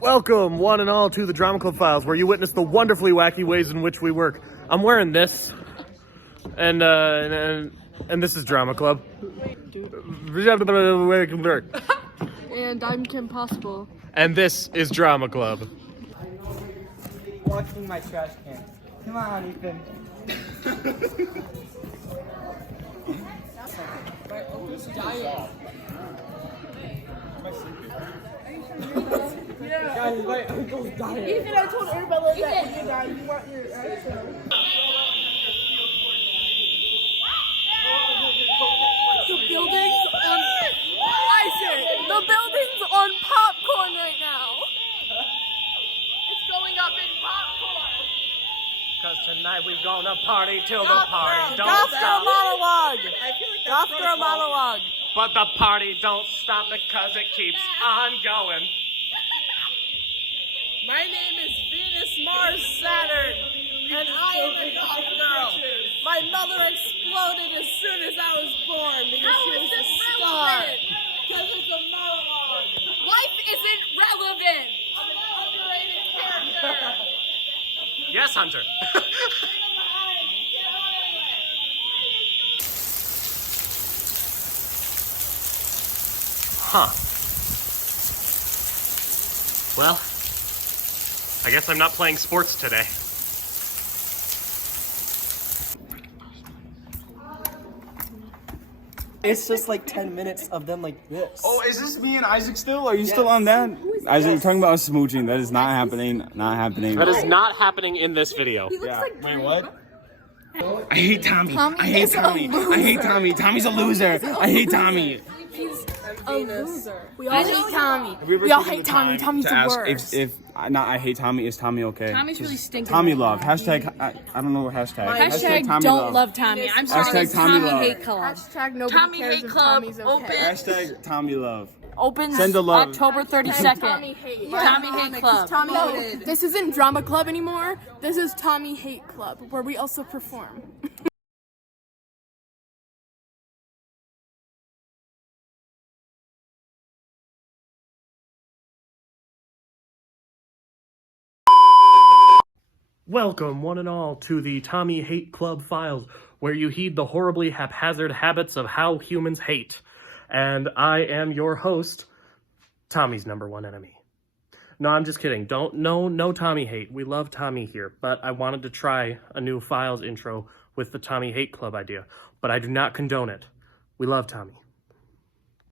Welcome, one and all, to the Drama Club Files, where you witness the wonderfully wacky ways in which we work. I'm wearing this, and this is Drama Club. And I'm Kim Possible. And this is Drama Club. Watching my trash can. Come on, Ethan. My Uncle's dying. Guys, my Uncle's dying. Ethan, I told everybody that when you die, you want your extra. The building's on... The building's on popcorn right now. It's going up in popcorn. Cause tonight we gonna party till the party don't After a stop. monologue. I feel like After a monologue. But the party don't stop because it keeps on going. My name is Venus Mars Saturn, and I am a golf girl. My mother exploded as soon as I was born because she was a star. Because it's a monologue. Life isn't relevant. I'm an underrated character. Yes, Hunter. Huh. Well, I guess I'm not playing sports today. It's just like 10 minutes of them like this. Oh, is this me and Isaac still? Are you still on that? Isaac, you're talking about us smooching. That is not happening. Not happening. That is not happening in this video. Yeah. Wait, what? I hate Tommy. I hate Tommy. I hate Tommy. Tommy's a loser. I hate Tommy. He's a loser. We all hate Tommy. Have you ever We all taken hate the Tommy. time Tommy's to the ask worst. If not, I hate Tommy. Is Tommy okay? Tommy's really stinking. Tommy love. Hashtag. I don't know what hashtag. Hashtag Tommy don't love Tommy. I'm sorry. Hashtag It's Tommy Tommy love. hate club. Hashtag nobody Tommy cares hate if club. Tommy's Open. okay. Hashtag Tommy love. Opens Send the love. October 32nd. Tommy hate. Tommy hate club. Tommy hated. This isn't Drama Club anymore. This is Tommy Hate Club, where we also perform. Welcome, one and all, to the Tommy Hate Club Files, where you heed the horribly haphazard habits of how humans hate. And I am your host, Tommy's number one enemy. No, I'm just kidding. No Tommy hate. We love Tommy here, but I wanted to try a new Files intro with the Tommy Hate Club idea, but I do not condone it. We love Tommy.